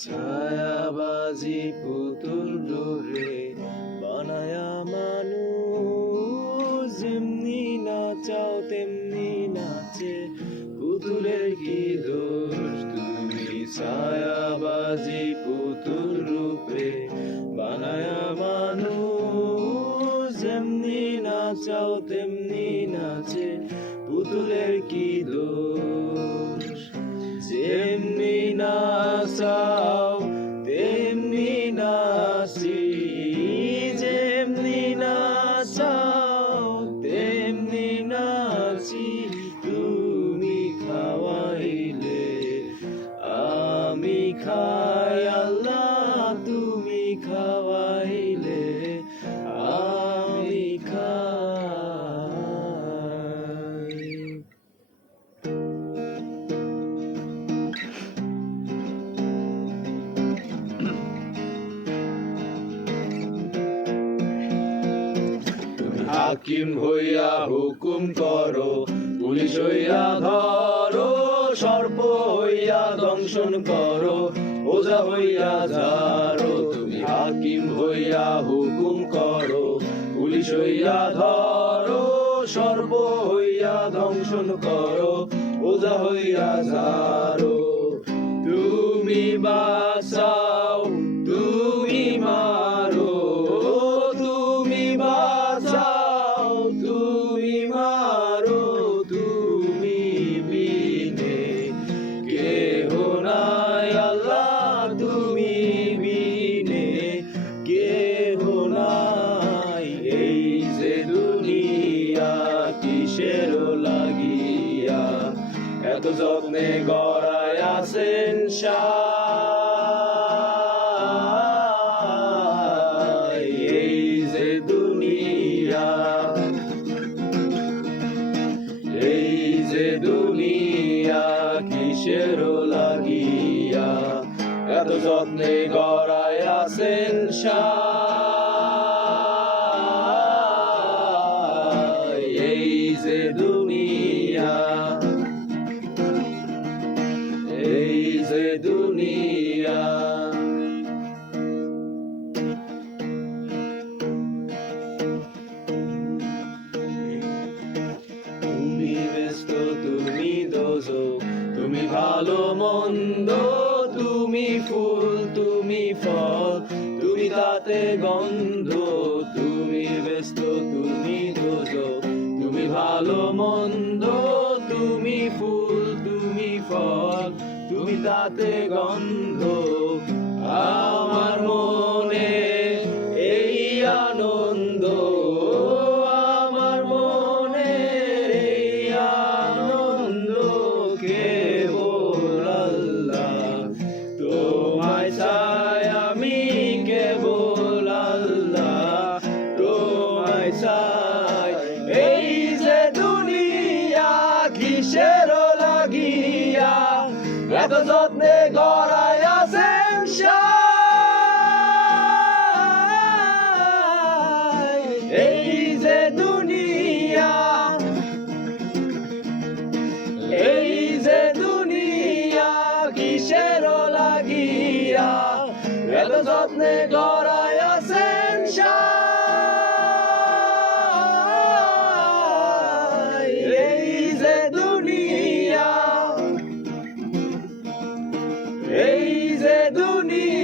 ছায়াবাজি পুতুল ডোরে বানায়া মানুষ, যেমনি নাচাও তেমনি নাচে, পুতুলের কি দোষ? তুমি ছায়াবাজি পুতুল রূপে বানায়া মানুষ, যেমনি নাচাও তেমনি নাচে, পুতুলের কি দোষ? যেমনি নাচাও তেমনি নাচি, যেমনি নাচাও তেমনি নাচি, তুমি খাওয়াইলে আমি খাই, আল্লাহ তুমি খাওয়াইলে আমি খাই। হাকিম হইয়া হুকুম করো, পুলিশ হইয়া ধরো, সর্প হইয়া দংশন করো, ওঝা হইয়া ঝাড়ো। তুমি হাকিম হইয়া হুকুম করো, পুলিশ হইয়া ধরো, সর্প হইয়া দংশন করো, ওঝা হইয়া ঝাড়ো। তুমি বাঁচাও তুমি মারো, তুমি বাঁচাও তুমি মারো, তুমি বিনে কেহ নাই, আল্লাহ তুমি বিনে কেহ নাই। এই যে দুনিয়া কিসের লাগিয়া এত যত্নে গড়ায় আছেন সাই। এই যে দুনিয়া, এই যে দুনিয়া কিসের লাগিয়া এত যত্নে গড়ায় আছেন সাই। এই যে দুনিয়া, এই যে দুনিয়া। তুমি ব্যস্ত তুমি দোজক, তুমি ভালো মন্দ, তুমি ফুল তুমি ফল, তুমি তাতে গন্ধ। তুমি ব্যস্ত তুমি দোজক, তুমি ভালো মন্দ, তুমি ফুল তুমি ফল, তুমি তাতে গন্ধ। আমার মনে এই আনন্দ, আমার মনে এই আনন্দ, কেবল আল্লাহ তোমায় চাই আমি, কেবল আল্লাহ তোমায় চাই। এই যে দুনিয়া কিসের লাগিয়া এত যত্নে গড়ায় আছেন সাই। এই যে দুনিয়া, এই যে দুনিয়া কিসের লাগিয়া এত যত্নে গড়ায় আছেন সাই। এই যে দুনিয়া, এই যে দুনিয়া।